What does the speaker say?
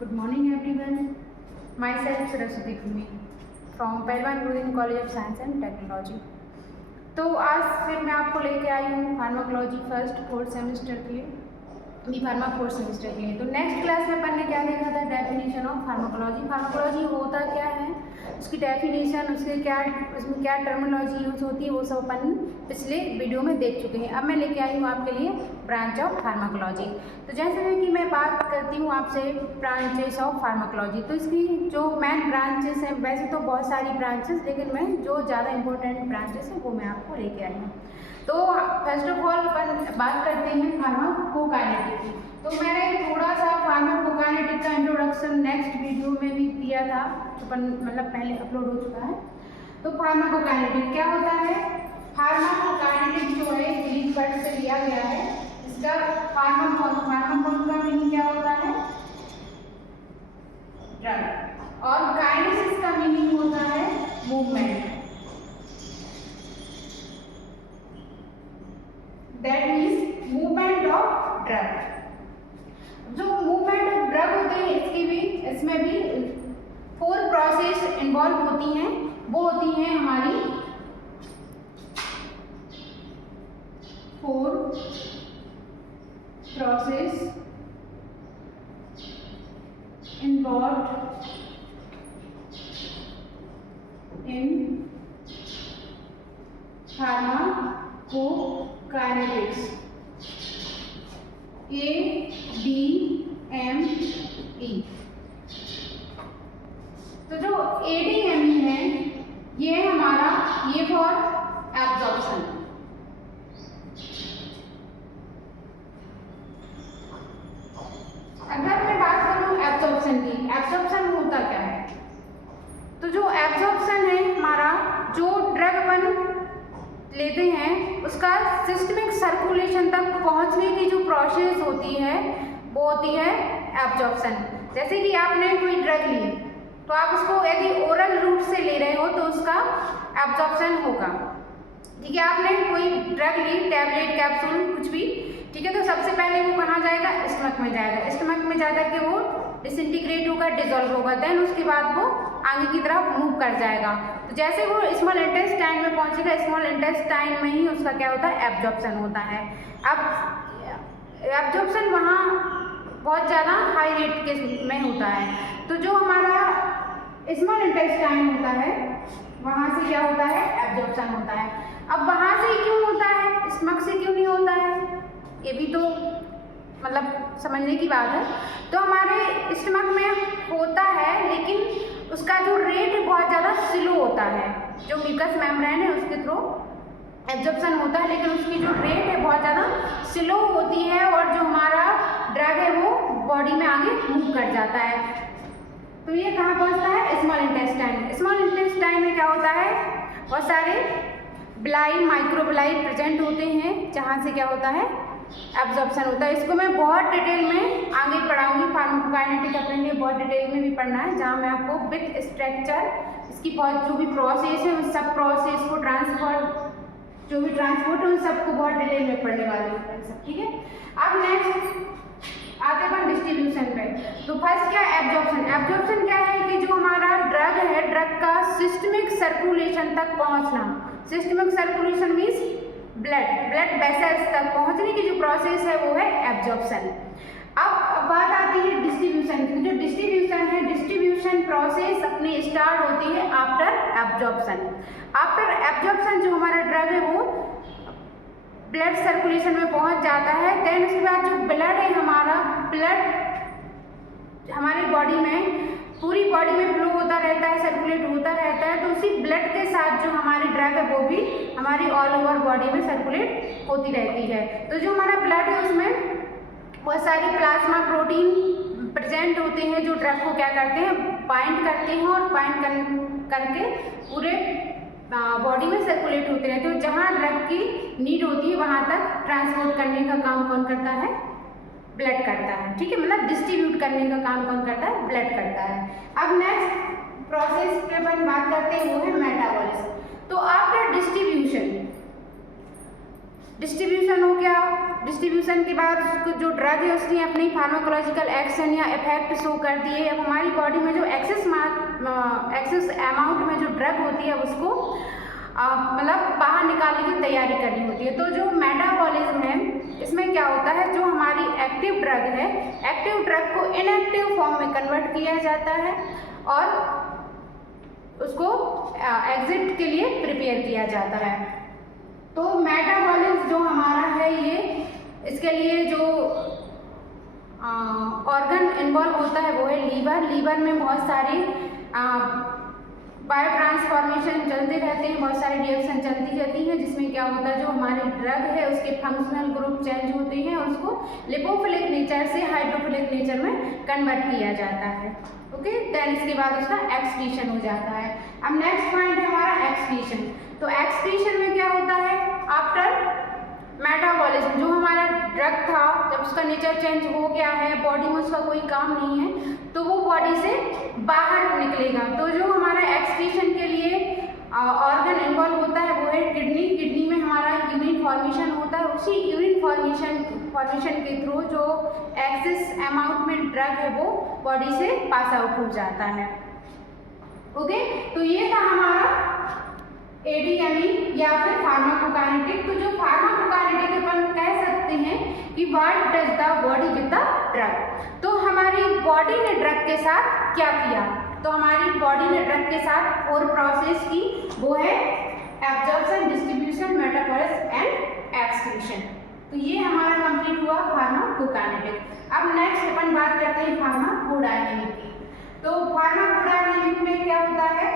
Good morning everyone. Myself Saraswati Kumi from पहलवान गुरुदेव college of science and technology. तो आज फिर मैं आपको लेके आई हूँ फार्माकोलॉजी फोर्थ सेमेस्टर के लिए, बी फार्मा फोर्थ सेमेस्टर के लिए। तो नेक्स्ट क्लास में अपन ने क्या देखा था, डेफिनेशन ऑफ फार्माकोलॉजी। फार्माकोलॉजी होता क्या है, उसकी डेफिनेशन, उसमें क्या टर्मिनोलॉजी यूज होती है, वो सब अपन पिछले वीडियो में देख चुके हैं। अब मैं लेके आई हूँ आपके लिए ब्रांच ऑफ फार्माकोलॉजी। तो जैसे कि मैं बात करती हूँ आपसे ब्रांचेस ऑफ फार्माकोलॉजी, तो इसकी जो मेन ब्रांचेस हैं, वैसे तो बहुत सारी ब्रांचेस, लेकिन मैं जो ज़्यादा इंपॉर्टेंट ब्रांचेस हैं वो मैं आपको लेके आई हूँ। तो फर्स्ट ऑफ ऑल अपन बात करते हैं फार्माकोकाइनेटिक की। तो मैंने थोड़ा सा फार्माकोकाइनेटिक का इंट्रोडक्शन नेक्स्ट वीडियो में भी दिया था, जो अपन मतलब पहले अपलोड हो चुका है। तो फार्माकोकाइनेटिक क्या होता है? फार्माकोकाइनेटिक जो है ग्रीक वर्ड से लिया गया है। इसका फार्माकोन का मीनिंग क्या होता है? ड्रग। और काइनेसिस का मीनिंग होता है movement. That means movement of drug. जो मूवमेंट ऑफ ड्रग होते हैं इसमें भी 4 प्रोसेस इन्वॉल्व होती हैं। वो होती हैं हमारी 4 process involve in pharmacokinetics, ADME। तो जो ADME है ये हमारा फॉर एब्जॉर्प्शन। अगर मैं बात करूं एब्जॉर्प्शन की, एब्जॉर्प्शन होता क्या है? तो जो एब्जॉर्प्शन है हमारा, जो ड्रग अपन लेते हैं उसका सिस्टमिक सर्कुलेशन तक पहुंचने की जो प्रोसेस होती है वो होती है एब्जॉर्प्शन। जैसे कि आपने कोई ड्रग ली तो आप उसको यदि ओरल रूट से ले रहे हो तो उसका एब्जॉर्प्शन होगा। ठीक है, आपने कोई ड्रग ली, टैबलेट, कैप्सूल, कुछ भी, ठीक है, तो सबसे पहले वो कहाँ जाएगा? स्टमक में जाएगा। स्टमक में जा करके वो डिसइंटीग्रेट होगा, डिसॉल्व होगा, देन उसके बाद वो आगे की तरफ मूव कर जाएगा। तो जैसे वो स्मॉल इंटेस्टाइन में पहुंचेगा, स्मॉल इंटेस्टाइन में ही उसका क्या होता है? एब्जॉर्प्शन होता है। अब एब्जॉर्प्शन वहाँ बहुत ज़्यादा हाई रेट के में होता है। तो जो हमारा स्मॉल इंटेस्टाइन होता है वहाँ से क्या होता है? एब्जॉर्प्शन होता है। अब वहाँ से क्यों होता है, स्टमक से क्यों नहीं होता है? ये भी तो मतलब समझने की बात है। तो हमारे स्टमक में होता है, लेकिन उसका जो रेट बहुत ज़्यादा स्लो होता है। जो म्यूकस मेम्ब्रेन है उसके थ्रू एब्जॉर्प्शन होता है, लेकिन उसकी जो रेट है बहुत ज़्यादा स्लो होती है, और जो हमारा ड्रग है वो बॉडी में आगे मूव कर जाता है। तो ये कहाँ पहुँचता है? Small intestine. स्मॉल इंटेस्टाइन में क्या होता है? बहुत सारे बिलाई, माइक्रोबिलाई प्रेजेंट होते हैं, जहाँ से क्या होता है? एब्जॉर्प्शन होता है। इसको मैं बहुत डिटेल में आगे पढ़ाऊंगी। फार्माकोकाइनेटिक अपने लिए बहुत डिटेल में भी पढ़ना है, जहाँ मैं आपको विथ स्ट्रक्चर इसकी बहुत जो भी प्रोसेस है उन सब प्रोसेस को जो भी ट्रांसपोर्ट है उन सबको बहुत डिटेल में पढ़ने वाली हूँ सब। ठीक है, अब नेक्स्ट आते हैं डिस्ट्रीब्यूशन पे। तो फर्स्ट क्या है? एब्जॉर्प्शन। एब्जॉर्प्शन क्या है कि जो हमारा ड्रग है, ड्रग का सिस्टमिक सर्कुलेशन तक पहुँचना। Systemic circulation means blood vessels तक पहुंचने की जो प्रोसेस है वो है एब्जॉर्प्शन। अब बात आती है डिस्ट्रीब्यूशन की। जो डिस्ट्रीब्यूशन है, डिस्ट्रीब्यूशन प्रोसेस अपनी स्टार्ट होती है आफ्टर एब्जॉर्प्शन। आफ्टर एब्जॉर्प्शन जो हमारा ड्रग है वो ब्लड सर्कुलेशन में पहुंच जाता है। देन उसके बाद जो ब्लड है हमारा, ब्लड हमारी बॉडी में, पूरी बॉडी में फ्लो होता रहता है, सर्कुलेट होता रहता है। तो उसी ब्लड के साथ जो हमारी ड्रग है वो भी हमारी ऑल ओवर बॉडी में सर्कुलेट होती रहती है। तो जो हमारा ब्लड है उसमें बहुत सारी प्लाज्मा प्रोटीन प्रेजेंट होते हैं, जो ड्रग को क्या करते हैं? बाइंड करते हैं, और बाइंड करके पूरे बॉडी में सर्कुलेट होते रहते हैं। जहाँ ड्रग की नीड होती है वहाँ तक ट्रांसपोर्ट करने का काम कौन करता है? ब्लड करता है। ठीक है, मतलब डिस्ट्रीब्यूट करने का काम कौन करता है? ब्लड करता है। अब नेक्स्ट प्रोसेस पे अपन बात करते हैं वो है मेटाबॉलिज्म। तो आफ्टर डिस्ट्रीब्यूशन डिस्ट्रीब्यूशन हो गया। डिस्ट्रीब्यूशन के बाद उसको जो ड्रग है उसने अपनी फार्माकोलॉजिकल एक्शन या इफेक्ट शो कर दिए। अब हमारी बॉडी में जो एक्सेस अमाउंट में जो ड्रग होती है उसको मतलब बाहर निकालने की तैयारी करनी होती है। तो जो मेटाबॉलिज्म है इसमें क्या होता है, जो हमारी एक्टिव ड्रग है, एक्टिव ड्रग को इनएक्टिव फॉर्म में कन्वर्ट किया जाता है और उसको एग्जिट के लिए प्रिपेयर किया जाता है। तो मेटाबॉलिज्म जो हमारा है ये, इसके लिए जो ऑर्गन इन्वॉल्व होता है वो है लीवर। लीवर में बहुत सारी बायो ट्रांसफॉर्मेशन चलते रहते हैं, बहुत सारे रिएक्शन चलती रहती हैं, जिसमें क्या होता है जो हमारे ड्रग है उसके फंक्शनल ग्रुप चेंज होते हैं और उसको लिपोफिलिक नेचर से हाइड्रोफिलिक नेचर में कन्वर्ट किया जाता है। ओके, देन इसके बाद उसका एक्सक्रीशन हो जाता है। अब नेक्स्ट पॉइंट है हमारा एक्सक्रीशन। तो एक्सक्रीशन में क्या होता है, आफ्टर मेटाबॉलिज्म जो हमारा ड्रग था जब उसका नेचर चेंज हो गया है, बॉडी में उसका कोई काम नहीं है, तो वो बॉडी से बाहर निकलेगा। तो जो हमारा एक्सक्रीशन के लिए ऑर्गन इन्वॉल्व होता है वो है किडनी। किडनी में हमारा यूरिन फॉर्मेशन होता है, उसी यूरिन फॉर्मेशन के थ्रू जो एक्सेस अमाउंट में ड्रग है वो बॉडी से पास आउट हो जाता है। ओके, तो ये था हमारा ADME या फिर फार्माकोकाइनेटिक। तो जो फार्माकोकाइनेटिक अपन कह सकते हैं कि what does the body with the drug. तो हमारी बॉडी ने ड्रग के साथ क्या किया, तो हमारी बॉडी ने ड्रग के साथ 4 प्रोसेस की, वो है absorption, distribution, metabolism and excretion. तो ये हमारा कंप्लीट हुआ फार्माकोकाइनेटिक। अब नेक्स्ट अपन बात करते हैं फार्माकोडायनेमिक की। तो फार्माकोडायनेमिक में क्या होता है,